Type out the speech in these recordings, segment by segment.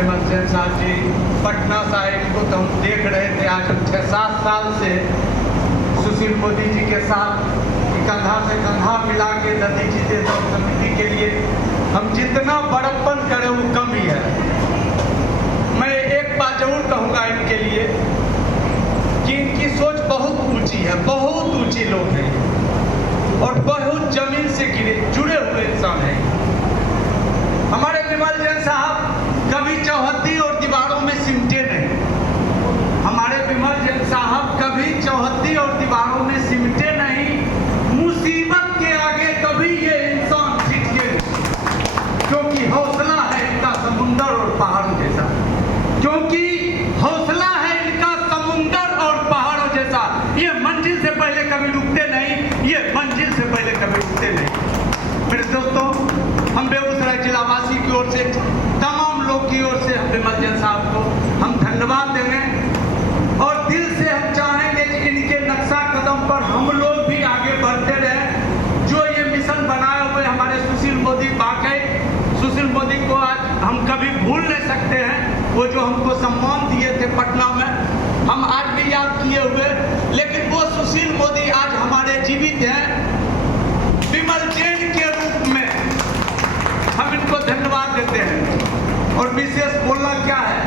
विमल जैन साहब जी पटना साहिब को तो हम देख रहे थे। आज हम 6-7 साल से सुशील मोदी जी के साथ कंधा से कंधा मिला के दधीची देशम समिति के लिए हम जितना बड़प्पन करें वो कम ही है। मैं एक बात जरूर कहूँगा इनके लिए कि इनकी सोच बहुत ऊंची है, बहुत ऊंची लोग हैं और बहुत जमीन से जुड़े हुए इंसान हैं। हमारे विमल जैन साहब कभी चौहद्दी और दीवारों में सिमटे नहीं। हमारे विमल जैन साहब कभी चौहद्दी और दीवारों में सिमटे नहीं। मुसीबत के आगे कभी ये इंसान झिझके नहीं, क्योंकि हौसला है इनका समुंदर और पहाड़ों जैसा। क्योंकि हौसला है इनका समुंदर और पहाड़ों जैसा। ये मंजिल से पहले कभी रुकते नहीं, ये मंजिल से पहले कभी रुकते नहीं। मेरे दोस्तों, हम बेगूसराय जिलावासी की ओर से, तमाम लोग की ओर से हम विमल जैन साहब को हम धन्यवाद देंगे और दिल से हम चाहेंगे कि इनके नक्शा कदम पर हम लोग भी आगे बढ़ते रहें। जो ये मिशन बनाए हुए हमारे सुशील मोदी, वाकई सुशील मोदी को आज हम कभी भूल नहीं सकते हैं। वो जो हमको सम्मान दिए थे पटना में, हम आज भी याद किए हुए, लेकिन वो सुशील मोदी आज हमारे जीवित हैं। विमल जैन के रूप में हम इनको धन्यवाद देते हैं। और विशेष बोलना क्या है,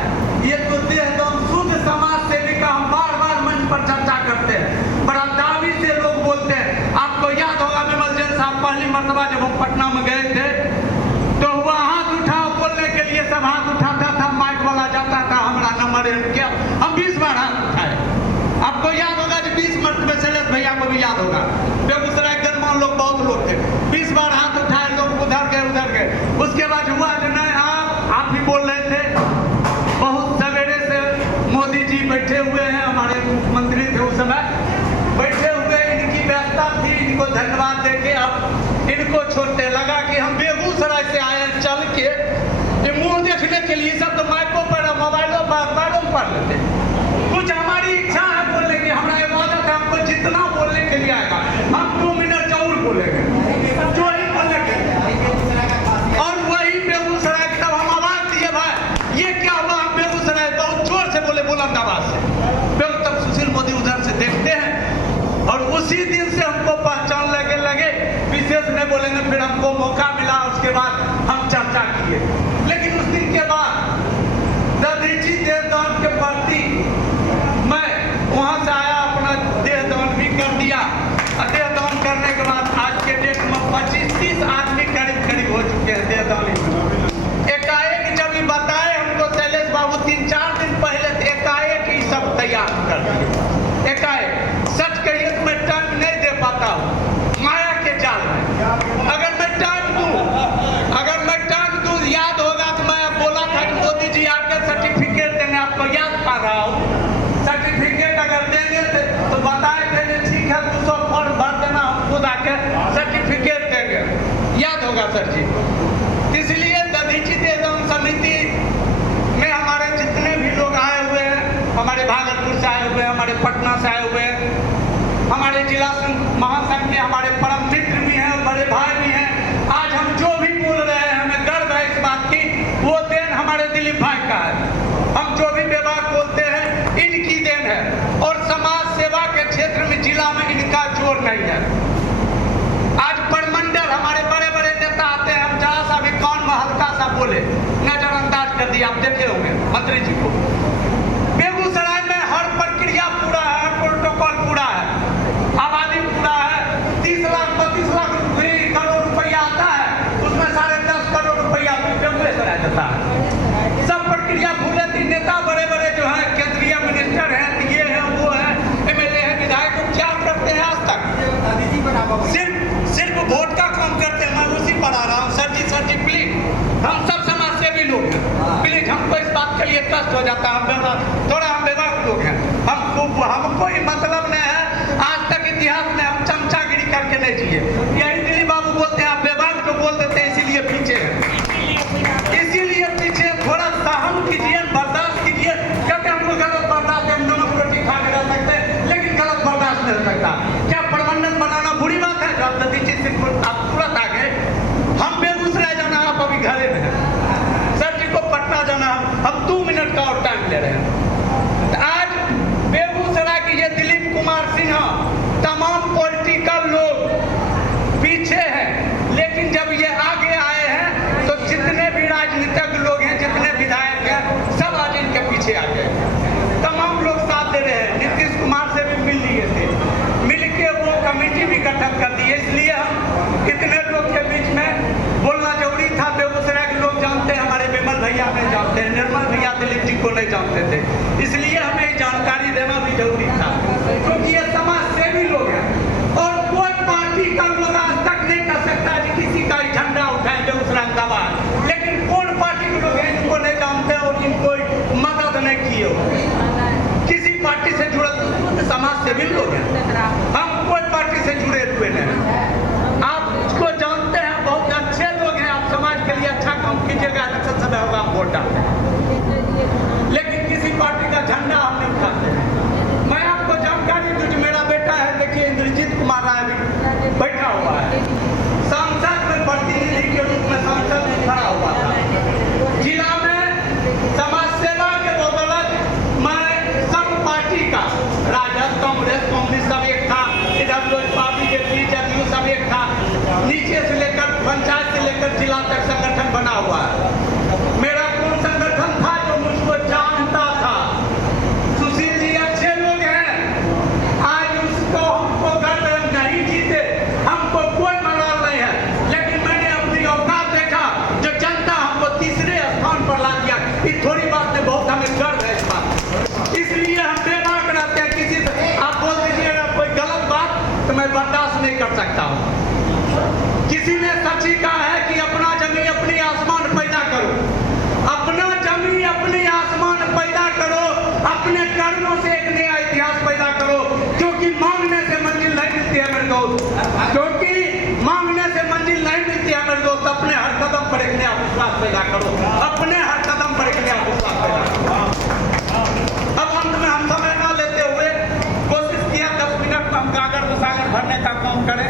ये तो देहदान शुद्ध समाज सेवी का हम बार बार मंच पर चर्चा करते हैं, बड़ा दावी से लोग बोलते हैं। आपको याद होगा विमल जैन साहब पहली मर्तबा जब हम पटना में गए थे तो वह हाथ उठाओ बोलने के लिए सब हाथ उठाता था, माइक वाला जाता था, हमारा नंबर क्या, हम 20 बार हाथ उठाए। आपको याद होगा कि 20 मरतबे शैलेश भैया को भी याद होगा, बेगूसराय गणमान्य लोग बहुत लोग थे, 20 बार हाथ उठाए, लोग उधर गए। उसके बाद हुआ जो नहीं, आप भी बोल रहे थे, बहुत सवेरे से मोदी जी बैठे हुए हैं, हमारे मुख्यमंत्री थे उस समय, बैठे हुए, इनकी व्यवस्था थी, इनको धन्यवाद देके अब इनको छोड़ते। लगा कि हम बेगूसराय से आए चल के मुंह देखने के लिए, सब तो माइकों पर मोबाइलों पर पढ़ लेते। कुछ हमारी इच्छा है बोलने की, हमारा इबादत है, हमको जितना बोलने के लिए आएगा हम 2 मिनट जरूर बोलेंगे, जो ही बोलेंगे। और वही बेगूसराय तब हम आवाज दिए, भाई ये क्या हुआ, हम बेगूसराय बहुत जोर से बोले, बुलंद आवाज से। तब सुशील मोदी उधर से देखते हैं और उसी दिन से हमको पहचान लगे। विशेष नहीं बोलेंगे, फिर हमको मौका मिला, उसके बाद हम चर्चा किए। लेकिन उस दिन के बाद दधीची देहदान के प्रति मैं वहां से आया, अपना देहदान भी कर दिया। देहदान करने के बाद आज के डेट में 25-30 आदमी करीब हो चुके हैं देहदानी में। एकाएक जब ये बताए हमको शैलेश बाबू 3-4 दिन पहले, एकाएक ही सब तैयार कर दिए। एकाएक सच कहिए तो मैं टाइम नहीं दे पाता हूँ माया के जाल में। अगर मैं टाइम दूँ, याद होगा तो मैं बोला था कि मोदी जी आके सर्टिफिकेट देंगे, आपको याद पा रहा हूँ। सर्टिफिकेट अगर देंगे तो बताए थे कि ठीक है 200 फॉर्म भर देना, हम खुद आके सर्टिफिकेट देंगे, याद होगा सर जी। इसलिए दधीची देहदान समिति में हमारे जितने भी लोग आए हुए हैं, हमारे भागलपुर से आए हुए हैं, हमारे पटना से आए हुए हैं, हमारे जिला महासंघ के हमारे परम मित्र भी हैं, बड़े भाई भी हैं। आज हम जो भी बोल रहे हैं, हमें गर्व है इस बात की, वो देन हमारे दिलीप भाई का है। हम जो भी विभाग बोलते हैं इनकी देन है, और समाज सेवा के क्षेत्र में जिला में इनका जोर नहीं है। आज परमंडल हमारे बड़े बड़े नेता आते हैं, हम जरा सा भी कान में हल्का सा बोले नजरअंदाज कर दिया, आप देखे होंगे मंत्री जी को। बेगूसराय में हर प्रक्रिया पूरा है, प्रोटोकॉल पूरा है, आबादी पूरा है, 30 लाख 32 लाख करोड़ रुपया आता है, उसमें 10.5 करोड़ रुपया बेगूसराय देता है। सब प्रक्रिया भूले थी। नेता बड़े बड़े जो है, केंद्रीय मिनिस्टर है, ये है वो है, MLA है, विधायक, क्या करते हैं आज तक? सिर्फ वोट का काम करते हैं। मैं उसी पर आ रहा हूँ सर जी प्लीज, हम सब समाज सेवी लोग हैं, प्लीज हमको इस बात के लिए कष्ट हो जाता है, थोड़ा हम बेवकूफ लोग हैं, हमको ही मतलब नहीं है। आज तक इतिहास में हम चमचागिरी करके नहीं जिए। यही दिलीप बाबू बोलते हैं, आप बेवकूफ को बोल देते हैं, इसीलिए पीछे थोड़ा सहन कीजिए, बर्दाश्त कीजिए। कहते हमको गलत बर्दाश्त है, हम दोनों रोटी खा के रह सकते हैं, लेकिन गलत बर्दाश्त नहीं हो सकता। क्या प्रबंधन बनाना बुरी बात है? आप नतीजे से आप तुरंत आ गए। हम बेगूसराय जाना, आप अभी घरे में हैं, सर जी को पटना जाना, हम निर्मल भैया दिलीप जी को नहीं जानते थे, इसलिए हमें ये जानकारी देना भी जरूरी था, क्योंकि ये समाज सेवी लोग हैं और कोई पार्टी का लोग आज तक नहीं कर सकता कि किसी का झंडा उठाए बेगूसराय का बाहर, लेकिन कौन पार्टी के लोग हैं इनको नहीं जानते और इनको मदद नहीं किए हो। किसी पार्टी से जुड़े समाज सेवी लोग हैं, हम कोई पार्टी से जुड़े हुए नहीं। आप उसको जानते हैं, बहुत अच्छे लोग हैं, आप समाज के लिए अच्छा काम कीजिएगा, इलेक्शन समय होगा आप वोट डालें, लेकिन किसी पार्टी का झंडा हम नहीं उठाते। मैं आपको जानकारी दूं, मेरा बेटा है, देखिए इंद्रजीत कुमार राय भी बैठा हुआ है, सांसद में प्रतिनिधि के रूप में सांसद में खड़ा हुआ था, जिला में समाज सेवा के बदौलत मैं सब पार्टी का, राजद कांग्रेस सब एक था, इधर लोजपा बीजेपी जदयू सब एक था, नीचे से लेकर पंचायत से लेकर जिला तक संगठन बना हुआ है। मेरा कौन संगठन था जो मुझको जानता था? सुशील जी अच्छे लोग हैं, आज उसको हमको गर्व नहीं जीते, हमको कोई मलाल नहीं है, लेकिन मैंने अपनी औकात देखा, जो जनता हमको तीसरे स्थान पर ला दिया, ये थोड़ी बात में बहुत हमें गर्व है इस बात, इसलिए हम बेबाक रहते हैं। किसी से आप बोल दीजिएगा कोई गलत बात तो मैं बर्दाश्त नहीं कर सकता हूँ। किसी ने सच ही कहा है कि अपना जमीन अपनी आसमान पैदा करो, अपना जमीन अपनी आसमान पैदा करो, अपने कर्मों से एक नया इतिहास पैदा करो, क्योंकि मांगने से मंजिल नहीं मिलती है मेरे दोस्त, क्योंकि मांगने से मंजिल नहीं मिलती है मेरे दोस्त। अपने हर कदम पर एक नया विश्वास पैदा करो, अपने हर कदम पर एक नया विश्वास पैदा करो। अब अंत में हम समय न लेते हुए कोशिश किया 10 मिनट में हम कागज सागर भरने का काम करें।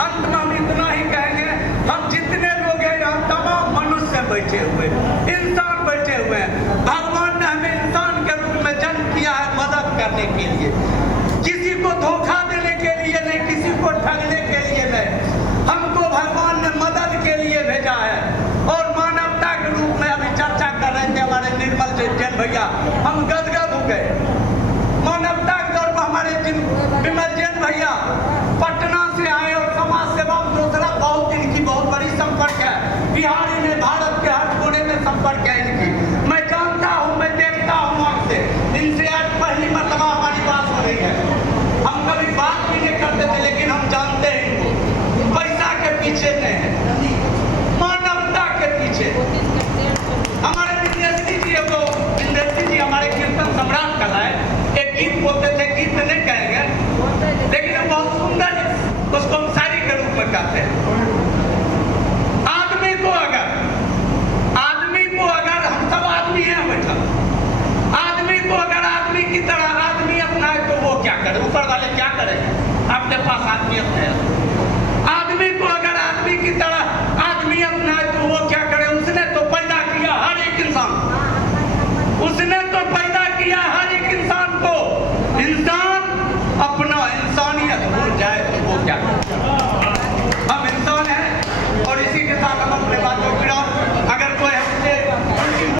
अंत में हम इतना ही कहेंगे, हम जितने लोग हैं यहाँ तमाम मनुष्य बैठे हुए, इंसान बैठे हुए हैं, भगवान ने हमें इंसान के रूप में जन्म किया है मदद करने के लिए, किसी को धोखा देने के लिए नहीं, किसी को ठगने के लिए नहीं, हमको भगवान ने मदद के लिए भेजा है। और मानवता के रूप में अभी चर्चा कर रहे थे हमारे निर्मल जैन भैया,